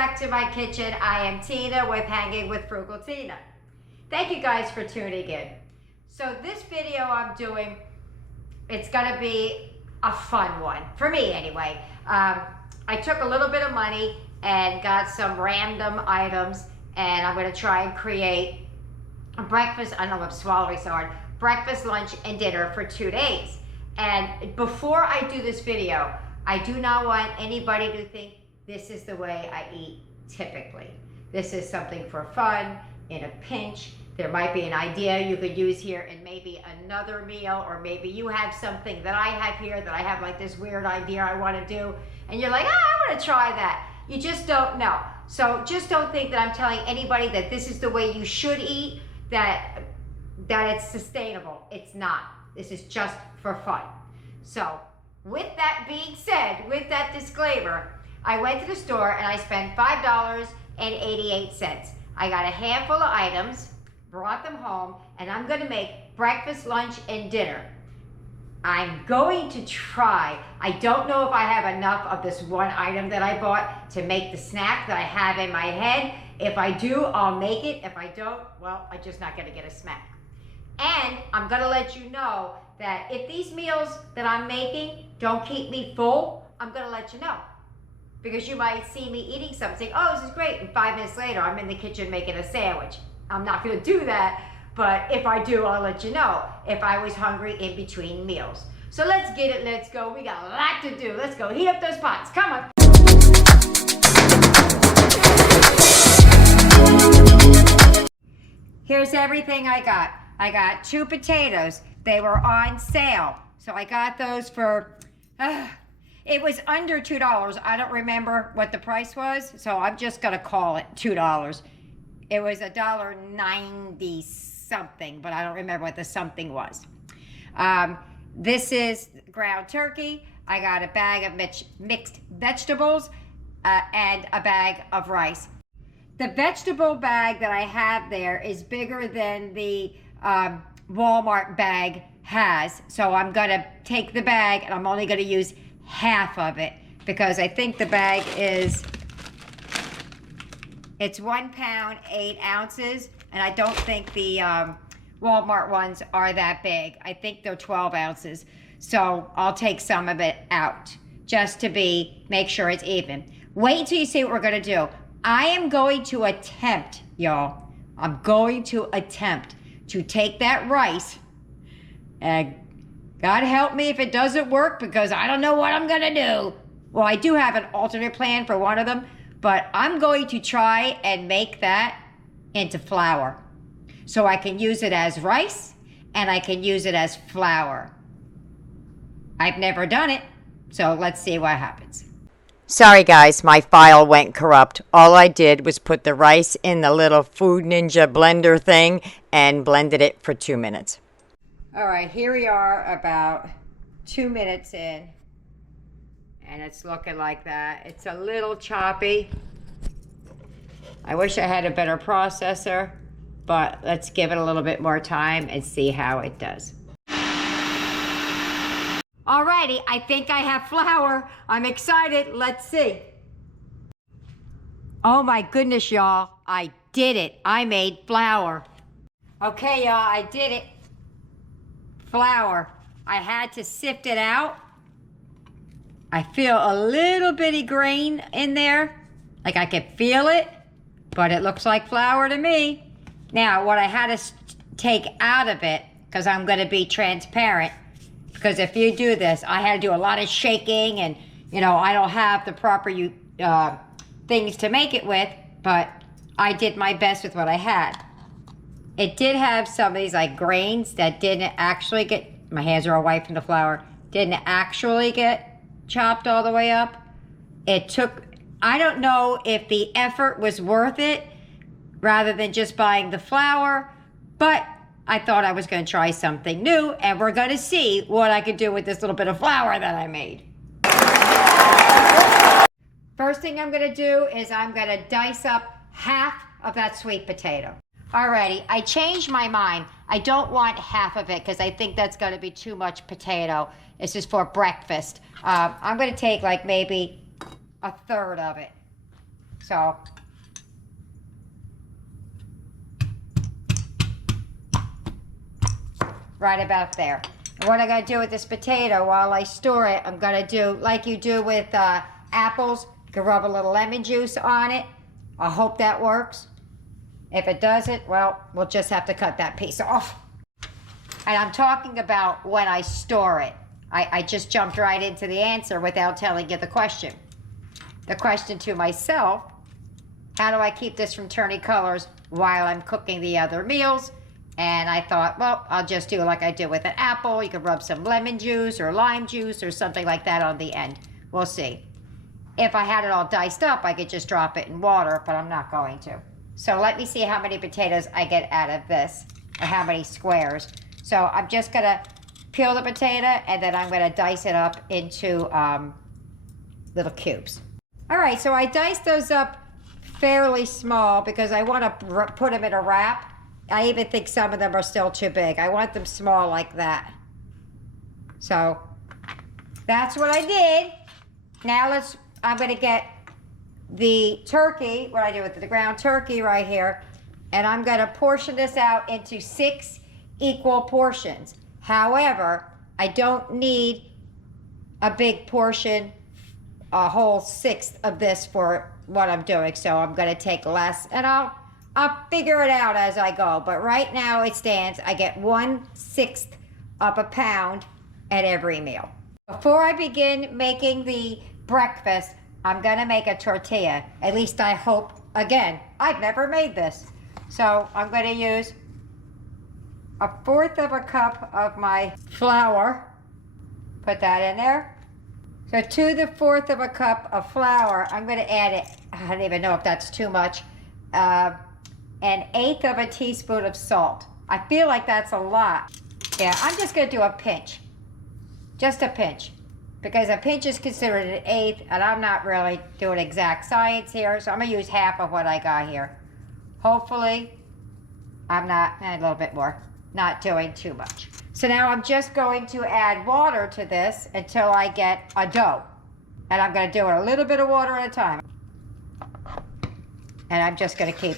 back to my kitchen. I am Tina with Hanging with Frugal Tina. Thank you guys for tuning in. So this video I'm doing, it's gonna be a fun one, for me anyway. I took a little bit of money and got some random items, and I'm gonna try and create a breakfast, I know I'm swallowing so hard, breakfast, lunch, and dinner for 2 days. And before I do this video, I do not want anybody to think this is the way I eat typically. This is something for fun, in a pinch. There might be an idea you could use here in maybe another meal, or maybe you have something that I have here that I have like this weird idea I want to do, and you're like, oh, I want to try that. You just don't know. So just don't think that I'm telling anybody that this is the way you should eat, that it's sustainable. It's not. This is just for fun. So with that being said, with that disclaimer, I went to the store and I spent $5.88. I got a handful of items, brought them home, and I'm gonna make breakfast, lunch, and dinner. I'm going to try. I don't know if I have enough of this one item that I bought to make the snack that I have in my head. If I do, I'll make it. If I don't, well, I'm just not gonna get a snack. And I'm gonna let you know that if these meals that I'm making don't keep me full, I'm gonna let you know. Because you might see me eating something, oh, this is great, and 5 minutes later, I'm in the kitchen making a sandwich. I'm not gonna do that, but if I do, I'll let you know if I was hungry in between meals. So let's get it, let's go. We got a lot to do. Let's go, heat up those pots, come on. Here's everything I got. I got 2 potatoes. They were on sale. So I got those for, it was under $2. I don't remember what the price was, so I'm just gonna call it $2. It was $1.90 something, but I don't remember what the something was. This is ground turkey. I got a bag of mixed vegetables and a bag of rice. The vegetable bag that I have there is bigger than the Walmart bag has, so I'm gonna take the bag and I'm only gonna use half of it because I think the bag is, it's 1 pound, 8 ounces, and I don't think the Walmart ones are that big. I think they're 12 ounces. So I'll take some of it out just to make sure it's even. Wait until you see what we're gonna do. I am going to attempt, y'all, I'm going to attempt to take that rice, and God help me if it doesn't work because I don't know what I'm gonna do. Well, I do have an alternate plan for one of them, but I'm going to try and make that into flour. So I can use it as rice and I can use it as flour. I've never done it, so let's see what happens. Sorry guys, my file went corrupt. All I did was put the rice in the little Food Ninja blender thing and blended it for 2 minutes. All right, here we are about 2 minutes in, and it's looking like that. It's a little choppy. I wish I had a better processor, but let's give it a little bit more time and see how it does. Alrighty, I think I have flour. I'm excited, let's see. Oh my goodness, y'all, I did it. I made flour. Okay, y'all, I did it. Flour. I had to sift it out. I feel a little bitty grain in there, like I can feel it, but it looks like flour to me. Now, what I had to take out of it, because I'm gonna be transparent, because if you do this, I had to do a lot of shaking, and you know, I don't have the proper things to make it with, but I did my best with what I had. It did have some of these like grains that didn't actually get, my hands are all white from the flour, didn't actually get chopped all the way up. It took, I don't know if the effort was worth it rather than just buying the flour, but I thought I was going to try something new, and we're going to see what I could do with this little bit of flour that I made. First thing I'm going to do is I'm going to dice up half of that sweet potato. Alrighty, I changed my mind. I don't want half of it because I think that's going to be too much potato. This is for breakfast. I'm going to take like maybe a third of it. So right about there. And what I'm gonna do with this potato while I store it, I'm gonna do like you do with apples. You can rub a little lemon juice on it. I hope that works. If it doesn't, well, we'll just have to cut that piece off. And I'm talking about when I store it. I just jumped right into the answer without telling you the question. The question to myself, how do I keep this from turning colors while I'm cooking the other meals? And I thought, well, I'll just do like I do with an apple. You can rub some lemon juice or lime juice or something like that on the end. We'll see. If I had it all diced up, I could just drop it in water, but I'm not going to. So let me see how many potatoes I get out of this, or how many squares. So I'm just gonna peel the potato, and then I'm gonna dice it up into little cubes. All right, so I diced those up fairly small because I wanna put them in a wrap. I even think some of them are still too big. I want them small like that. So that's what I did. Now I'm gonna get the turkey, what I do with the ground turkey right here, and I'm gonna portion this out into 6 equal portions. However, I don't need a big portion, a whole 1/6 of this for what I'm doing. So I'm gonna take less, and I'll figure it out as I go. But right now it stands, I get 1/6 of a pound at every meal. Before I begin making the breakfast, I'm gonna make a tortilla. At least I hope. Again, I've never made this. So I'm gonna use 1/4 of a cup of my flour. Put that in there. So to the 1/4 of a cup of flour, I'm gonna add it, I don't even know if that's too much, 1/8 of a teaspoon of salt. I feel like that's a lot. Yeah, I'm just gonna do a pinch. Just a pinch. Because a pinch is considered an 1/8, and I'm not really doing exact science here, so I'm gonna use half of what I got here. Hopefully, I'm not, a little bit more, not doing too much. So now I'm just going to add water to this until I get a dough. And I'm gonna do it a little bit of water at a time. And I'm just gonna keep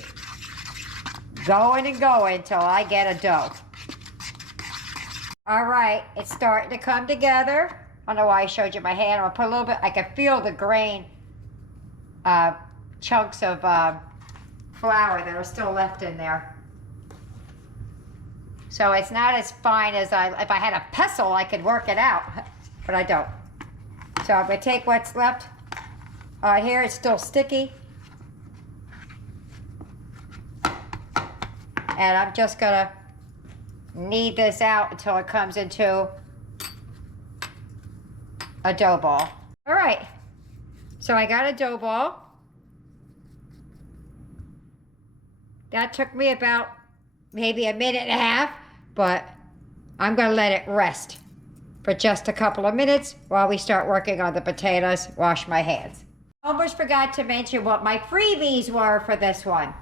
going and going until I get a dough. All right, it's starting to come together. I don't know why I showed you my hand. I'm gonna put a little bit, I can feel the grain chunks of flour that are still left in there. So it's not as fine as if I had a pestle, I could work it out, but I don't. So I'm gonna take what's left. Here it's still sticky. And I'm just gonna knead this out until it comes into a dough ball. All right, so I got a dough ball. That took me about maybe a minute and a half, but I'm gonna let it rest for just a couple of minutes while we start working on the potatoes. Wash my hands. Almost forgot to mention what my freebies were for this one.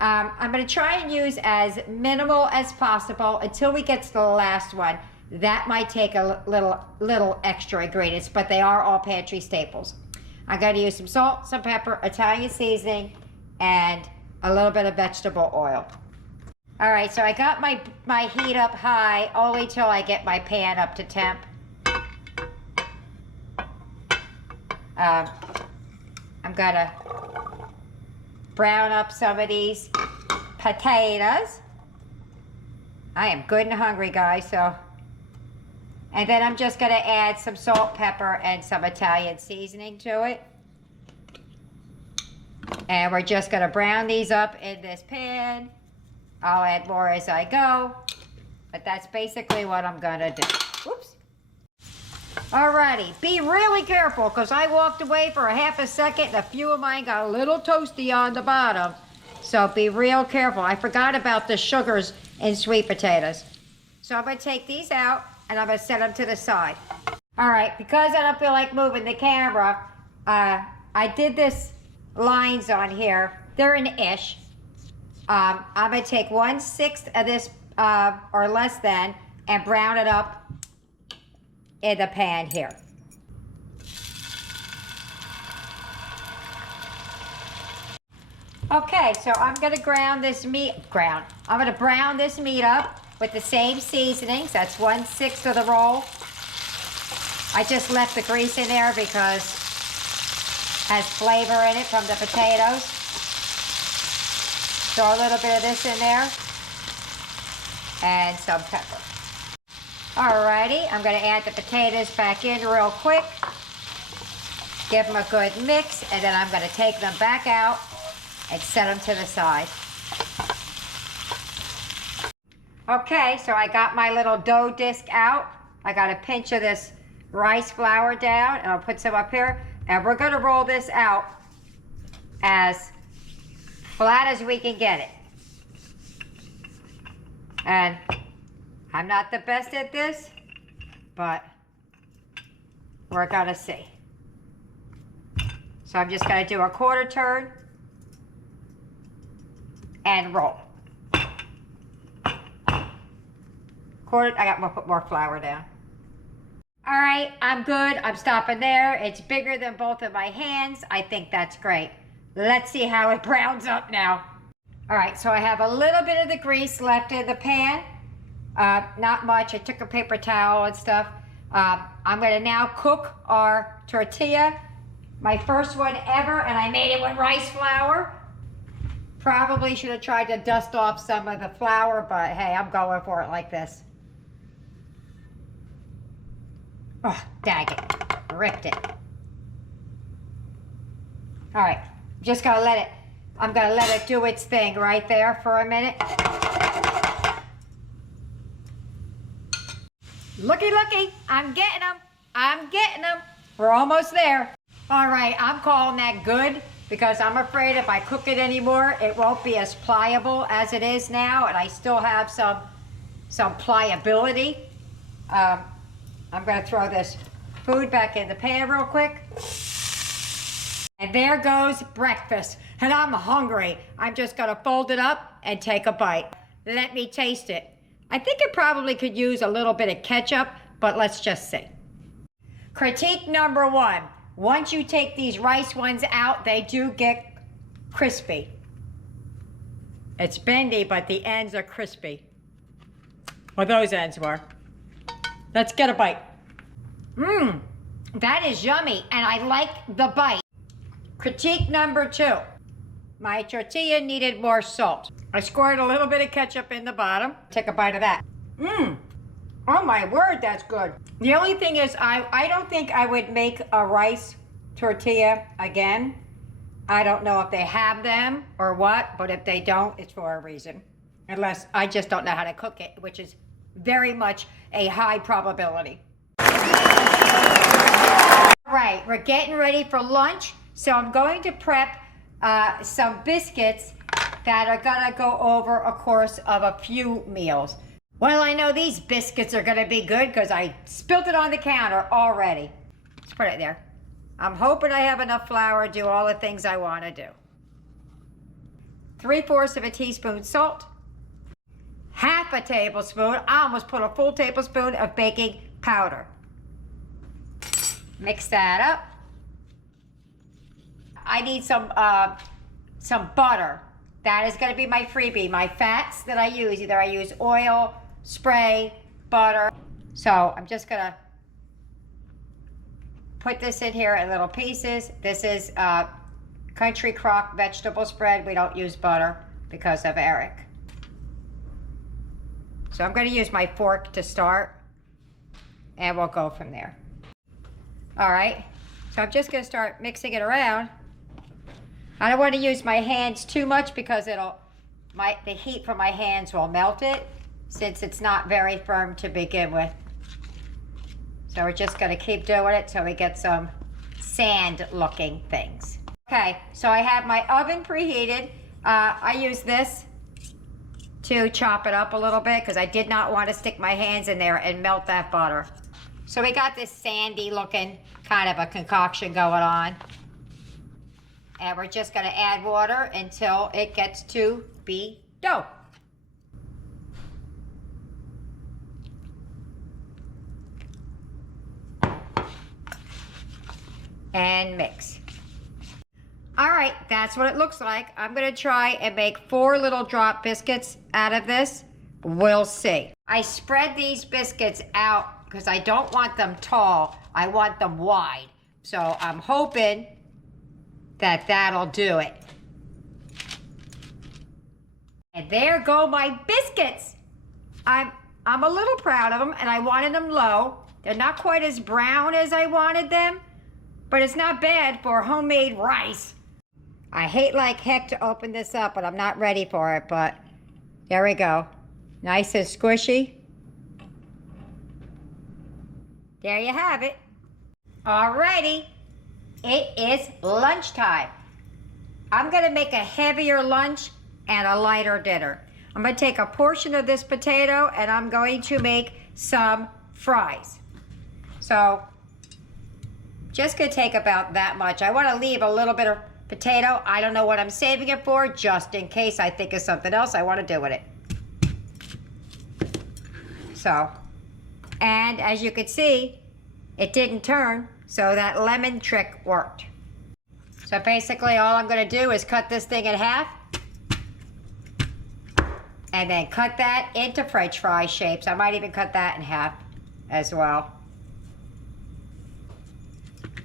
I'm gonna try and use as minimal as possible until we get to the last one. That might take a little extra ingredients, but they are all pantry staples. I'm going to use some salt, some pepper, Italian seasoning, and a little bit of vegetable oil. All right, so I got my heat up high only till I get my pan up to temp. I'm gonna brown up some of these potatoes. I am good and hungry, guys, so. And then I'm just gonna add some salt, pepper, and some Italian seasoning to it. And we're just gonna brown these up in this pan. I'll add more as I go, but that's basically what I'm gonna do. Whoops. Alrighty, be really careful because I walked away for a half a second and a few of mine got a little toasty on the bottom. So be real careful. I forgot about the sugars in sweet potatoes. So I'm gonna take these out and I'm gonna set them to the side. All right, because I don't feel like moving the camera, I did this lines on here. They're an ish. I'm gonna take 1/6 of this, or less than, and brown it up in the pan here. Okay, so I'm gonna brown this meat up with the same seasonings. That's 1/6 of the roll. I just left the grease in there because it has flavor in it from the potatoes. Throw a little bit of this in there and some pepper. Alrighty, I'm gonna add the potatoes back in real quick. Give them a good mix, and then I'm gonna take them back out and set them to the side. Okay, so I got my little dough disc out. I got a pinch of this rice flour down, and I'll put some up here. And we're gonna roll this out as flat as we can get it. And I'm not the best at this, but we're gonna see. So I'm just gonna do a quarter turn and roll. I got to put more flour down. All right, I'm good. I'm stopping there. It's bigger than both of my hands. I think that's great. Let's see how it browns up now. All right, so I have a little bit of the grease left in the pan. Not much. I took a paper towel and stuff. I'm gonna now cook our tortilla. My first one ever, and I made it with rice flour. Probably should have tried to dust off some of the flour, but hey, I'm going for it like this. Oh, dang it. Ripped it. All right, just gonna let it, I'm gonna let it do its thing right there for a minute. Looky, looky, I'm getting them. I'm getting them. We're almost there. All right, I'm calling that good because I'm afraid if I cook it anymore, it won't be as pliable as it is now, and I still have some pliability. I'm gonna throw this food back in the pan real quick. And there goes breakfast, and I'm hungry. I'm just gonna fold it up and take a bite. Let me taste it. I think it probably could use a little bit of ketchup, but let's just see. Critique number one. Once you take these rice ones out, they do get crispy. It's bendy, but the ends are crispy. Well, those ends were. Let's get a bite. Mmm, that is yummy, and I like the bite. Critique number two. My tortilla needed more salt. I scored a little bit of ketchup in the bottom. Take a bite of that. Mmm, oh my word, that's good. The only thing is, I don't think I would make a rice tortilla again. I don't know if they have them or what, but if they don't, it's for a reason. Unless I just don't know how to cook it, which is very much a high probability. All right, we're getting ready for lunch. So I'm going to prep some biscuits that are gonna go over a course of a few meals. Well, I know these biscuits are gonna be good because I spilled it on the counter already. Let's put it there. I'm hoping I have enough flour to do all the things I wanna do. 3/4 of a teaspoon salt. Half a tablespoon, I almost put a full tablespoon of baking powder. Mix that up. I need some butter. That is gonna be my freebie. My fats that I use, either I use oil, spray, butter. So I'm just gonna put this in here in little pieces. This is Country Crock vegetable spread. We don't use butter because of Eric. So I'm gonna use my fork to start, and we'll go from there. All right, so I'm just gonna start mixing it around. I don't want to use my hands too much because the heat from my hands will melt it, since it's not very firm to begin with. So we're just gonna keep doing it till we get some sand looking things. Okay, so I have my oven preheated. I use this to chop it up a little bit because I did not want to stick my hands in there and melt that butter. So we got this sandy looking kind of a concoction going on. And we're just gonna add water until it gets to be dough. And mix. All right, that's what it looks like. I'm gonna try and make 4 little drop biscuits out of this. We'll see. I spread these biscuits out because I don't want them tall. I want them wide. So I'm hoping that that'll do it. And there go my biscuits. I'm a little proud of them, and I wanted them low. They're not quite as brown as I wanted them, but it's not bad for homemade rice. I hate like heck to open this up, but I'm not ready for it, but there we go. Nice and squishy. There you have it. Alrighty, it is lunchtime. I'm gonna make a heavier lunch and a lighter dinner. I'm gonna take a portion of this potato and I'm going to make some fries. So, just gonna take about that much. I wanna leave a little bit of potato. I don't know what I'm saving it for, just in case I think of something else I wanna do with it. So, and as you can see, it didn't turn, so that lemon trick worked. So basically all I'm gonna do is cut this thing in half and then cut that into French fry shapes. I might even cut that in half as well.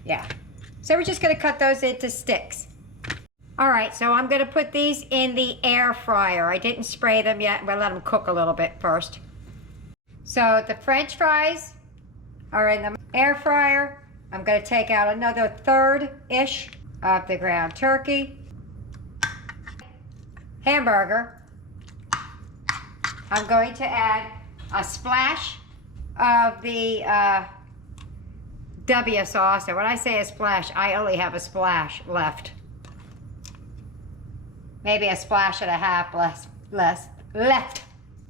Yeah, so we're just gonna cut those into sticks. All right, so I'm gonna put these in the air fryer. I didn't spray them yet, but let them cook a little bit first. So the French fries are in the air fryer. I'm gonna take out another third-ish of the ground turkey. Hamburger. I'm going to add a splash of the W sauce. And when I say a splash, I only have a splash left. Maybe a splash and a half less left.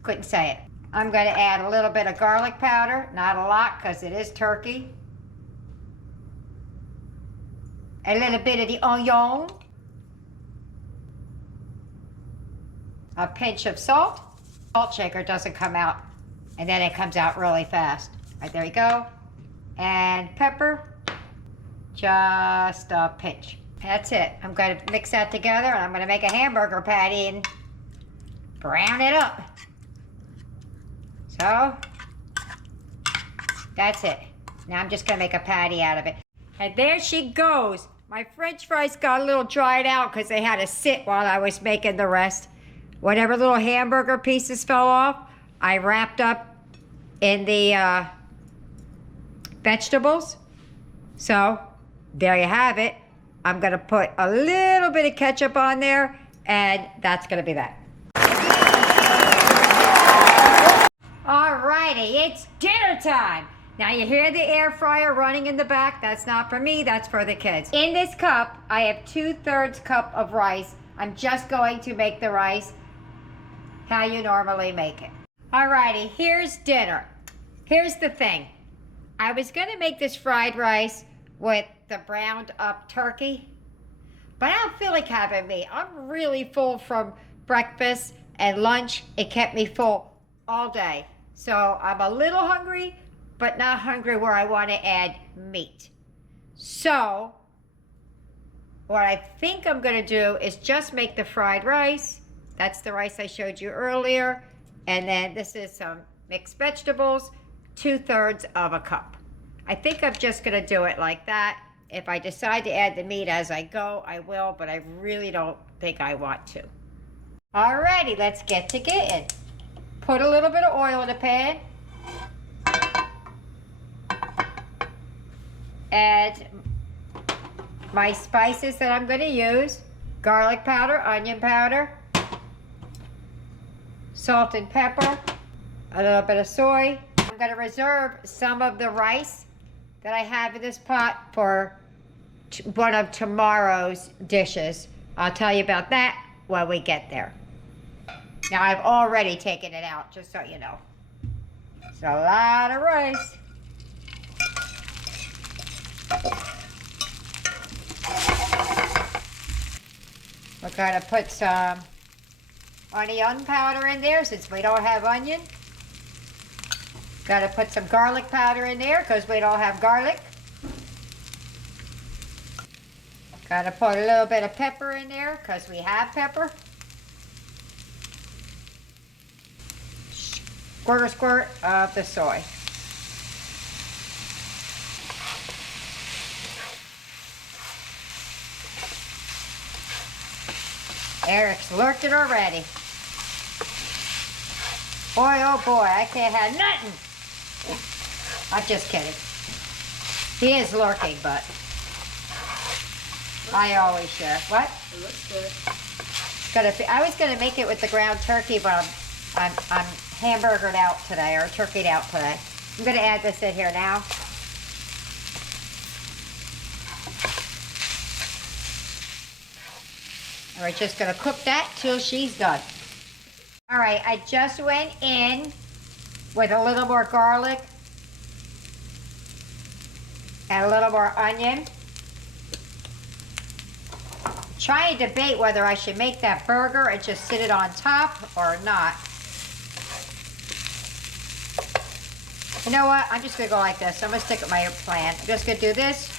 Couldn't say it. I'm going to add a little bit of garlic powder, not a lot because it is turkey. A little bit of the onion. A pinch of salt. Salt shaker doesn't come out, and then it comes out really fast. Right, there you go. And pepper, just a pinch. That's it. I'm going to mix that together, and I'm going to make a hamburger patty and brown it up. So, that's it. Now I'm just gonna make a patty out of it. And there she goes. My French fries got a little dried out because they had to sit while I was making the rest. Whatever little hamburger pieces fell off, I wrapped up in the vegetables. So, there you have it. I'm gonna put a little bit of ketchup on there, and that's gonna be that. Alrighty, it's dinner time. Now you hear the air fryer running in the back. That's not for me, that's for the kids. In this cup, I have 2/3 cup of rice. I'm just going to make the rice how you normally make it. Alrighty, here's dinner. Here's the thing. I was gonna make this fried rice with the browned up turkey, but I don't feel like having meat. I'm really full from breakfast and lunch. It kept me full all day. So I'm a little hungry, but not hungry where I want to add meat. So what I think I'm going to do is just make the fried rice. That's the rice I showed you earlier. And then this is some mixed vegetables, 2/3 of a cup. I think I'm just going to do it like that. If I decide to add the meat as I go, I will, but I really don't think I want to. Alrighty, let's get to getting. Put a little bit of oil in the pan. Add my spices that I'm going to use. Garlic powder, onion powder, salt and pepper, a little bit of soy. I'm going to reserve some of the rice that I have in this pot for one of tomorrow's dishes. I'll tell you about that when we get there. Now I've already taken it out, just so you know. It's a lot of rice. We're going to put some onion powder in there since we don't have onion. Got to put some garlic powder in there because we don't have garlic. Gotta put a little bit of pepper in there because we have pepper. Squirt of the soy. Eric's lurked it already. Boy, oh boy, I can't have nothing. I'm just kidding. He is lurking, but I always share. What? It looks good. I was gonna make it with the ground turkey, but I'm hamburgered out today, or turkeyed out today. I'm gonna add this in here now. And we're just gonna cook that till she's done. All right, I just went in with a little more garlic and a little more onion. Trying to debate whether I should make that burger and just sit it on top or not. You know what? I'm just gonna go like this. I'm gonna stick with my plan. I'm just gonna do this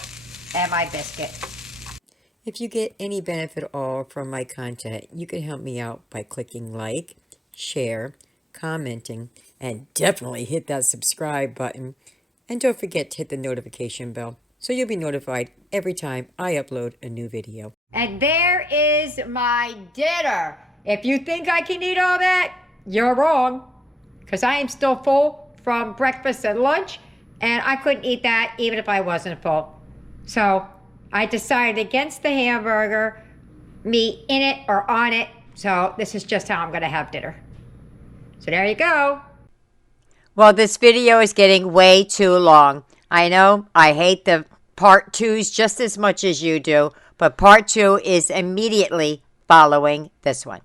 and my biscuit. If you get any benefit at all from my content, you can help me out by clicking like, share, commenting, and definitely hit that subscribe button. And don't forget to hit the notification bell so you'll be notified every time I upload a new video. And there is my dinner. If you think I can eat all that, you're wrong. Because I am still full from breakfast and lunch, and I couldn't eat that even if I wasn't full. So I decided against the hamburger, meat in it or on it. So this is just how I'm gonna have dinner. So there you go. Well, this video is getting way too long. I know I hate the part 2s just as much as you do, but part 2 is immediately following this one.